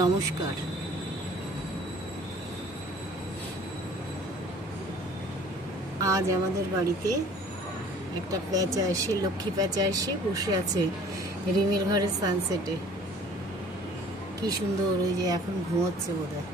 নমস্কার। আজ আমাদের বাড়িতে একটা প্যাঁচা এসে, লক্ষ্মী প্যাঁচা এসে বসে আছে রিমির ঘরের সানসেটে। কি সুন্দর! ওই যে এখন ঘুমোচ্ছে বোধহয়।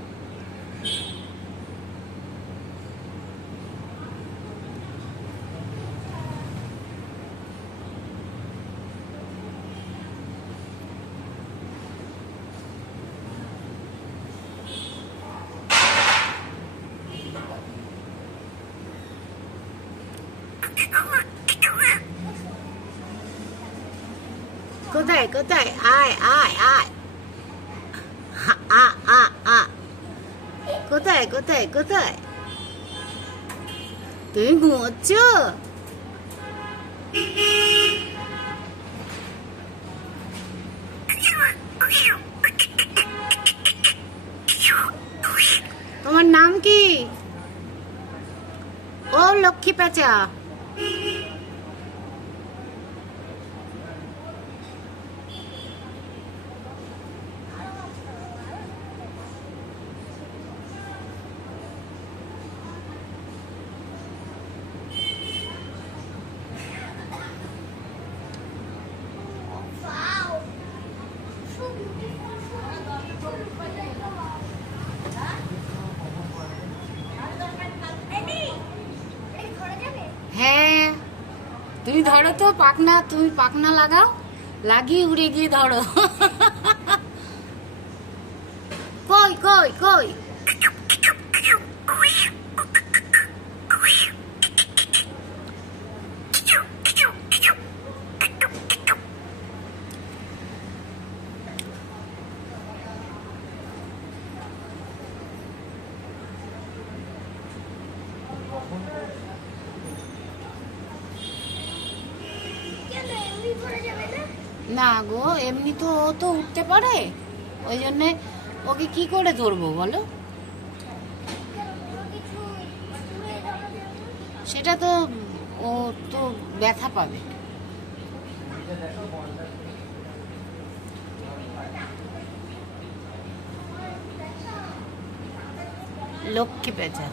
কোথায় কোথায়? আয় আয় আয়। আ আ আ। কোথায় কোথায় কোথায়? তুমি ঘুমোচ্ছ? তোমার নাম কি? ও লক্ষ্মী প্যাঁচা। হ্যাঁ, তুমি ধরো তো পাখনা, তুমি পাখনা লাগাও, লাগিয়ে উড়ে গিয়ে ধরো। কই কই কই? না গো, এমনি তো ও তো উঠতে পারে, ওই জন্যে ওকে কি করে ধরবো বলো? সেটা তো ও তো ব্যথা পাবে। লক্ষ্মী পেঁচা।